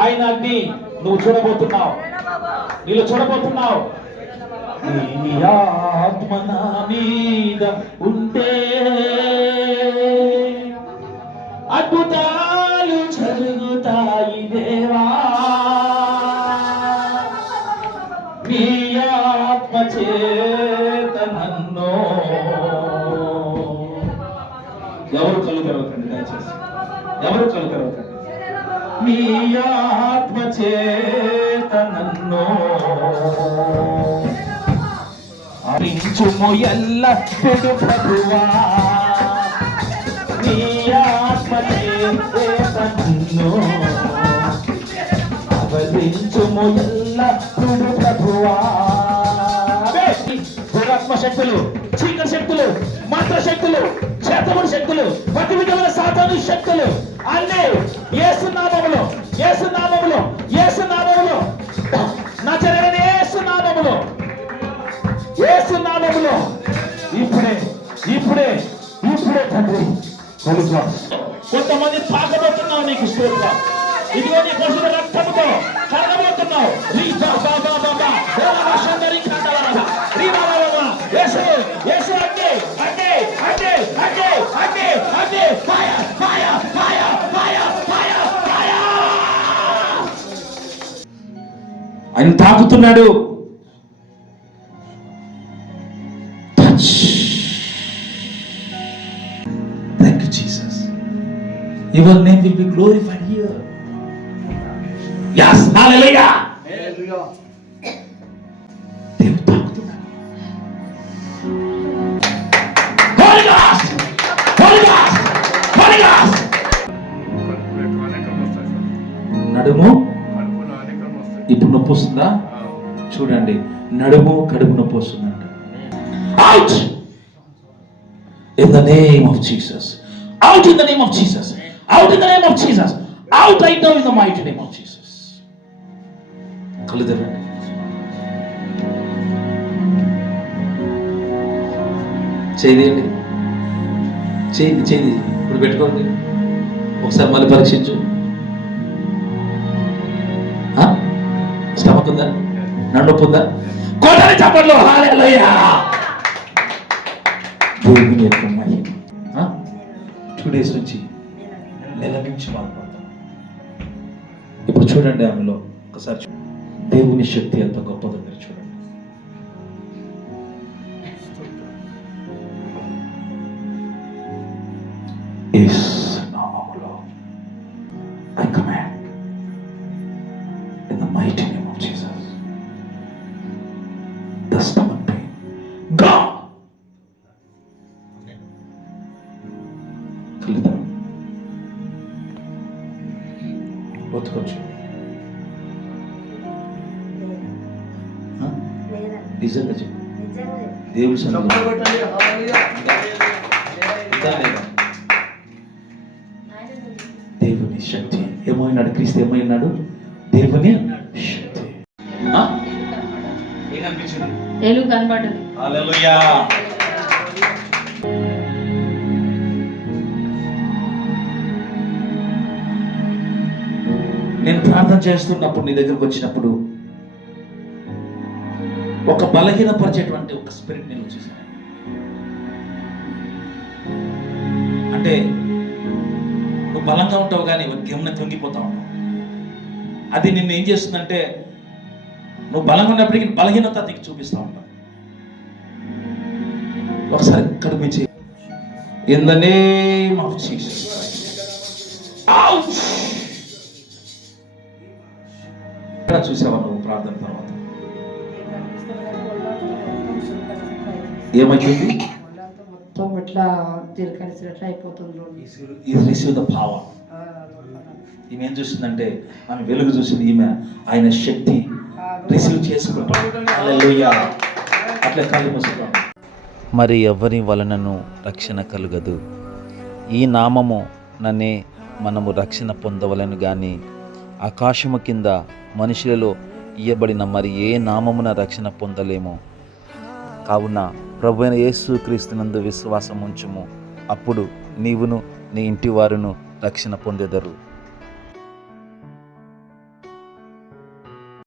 ఆయన అగ్ని నువ్వు చూడబోతున్నావు, నీళ్ళు చూడబోతున్నావు. నీ ఆత్మ నా మీద ఉంటే అద్భుతాలు జరుగుతాయి దేవా. నీ ఆత్మ చేత నన్ను ఎవరు కళ్ళు తెరవకండి దయచేసి, ఎవరు కళ్ళు తెరవకండి. నీ ఆత్మ చేత నన్ను ఆరించుము ఎల్లప్పుడు ప్రభువా. నీ ఆత్మ చేత నన్ను ఆవరించుము ఎల్లప్పుడు ప్రభువా. భోగాత్మ శక్తులు, చీకటి శక్తులు, మంత్ర శక్తులు, చేతముడి శక్తులు, ప్రతి విధమైన సాతాను శక్తులు అన్నీ యేసు నామములో, యేసు నామములో, యేసు నామములో, నజరేయుడైన యేసు నామములో, యేసు నామములో ఇప్పుడే ఇప్పుడే ఇప్పుడే తండ్రి కలుగుతాం. కొంతమంది తాకబోతున్నావు, నీకు స్తోత్రం. ఇదిగో నీ పశువుల రక్తముతో కడగబోతున్నావు. ఆయన తాకుతున్నాడు. Thank you, Jesus. Your name will be glorified here. Yes, hallelujah. Hallelujah. దేవుడు తాకుతున్నాడు. Holy Ghost, Holy Ghost, Holy Ghost. నడుము ఇప్పుడు నొప్పి వస్తుందా? చూడండి, నడుము కడుపు నొప్పి వస్తుందంట. Out in the name of Jesus. Out in the name of Jesus. Out in the name of Jesus. Out right now in the mighty name of Jesus. కళ్ళు తెరవండి. చేయండి, చేయండి, చేయండి. ఇప్పుడు పెట్టుకోండి. ఒకసారి మళ్ళీ పరీక్షించు. స్టమక్ ఉందా? నడుపు ఉందా? కోటని చప్పట్లో హల్లెలూయా. దేవుని యొక్క మహిమ 2 days నుంచి, నెల నుంచి మాట్లాడతాం. ఇప్పుడు చూడండి, ఆమెలో ఒకసారి దేవుని శక్తి ఎంత గొప్పదో మీరు చూడండి. I command in the mighty name of Jesus, the stomach pain gone. బతుకొచ్చు. నిజంగా చెప్పు, దేవుడి దేవుని శక్తి ఏమైనాడు? క్రీస్తు ఏమైనాడు? దేవుని శక్తి. ఏలు కనబడదు. హల్లెలూయా. నేను ప్రార్థన చేస్తున్నప్పుడు నీ దగ్గరకు వచ్చినప్పుడు ఒక బలహీనపరిచేటువంటి ఒక స్పిరిట్ నేను చూసాను. అంటే నువ్వు బలంగా ఉంటావు కానీ గమ్మున తొంగిపోతా ఉంటావు. అది నిన్ను ఏం చేస్తుందంటే, నువ్వు బలంగా ఉన్నప్పటికీ బలహీనత నీకు చూపిస్తూ ఉంటావు. ఒకసారి కనిపించి in the name of Jesus. చూసావా నువ్వు ప్రార్థన తర్వాత ఏమైంది? మొత్తం ఇట్లా తిరగలిసినట్లు అయిపోతుంది. Receive the power. ఈమె ఏం చూస్తుందంటే, ఆమె వెలుగు చూసింది. ఈమె ఆయన శక్తి రిసీవ్ చేసుకుంటాం. హల్లెలూయా. అట్లా కళ్ళు మూసుకుంటాం. మరి ఎవరి వలనను రక్షణ కలుగదు. ఈ నామము నన్నే మనము రక్షణ పొందవలను గాని ఆకాశము కింద మనుషులలో ఇయ్యబడిన మరి ఏ నామమున రక్షణ పొందలేము. కావున ప్రభువైన యేసు క్రీస్తునందు విశ్వాసం ఉంచుము, అప్పుడు నీవును నీ ఇంటి వారును రక్షణ పొందెదరు.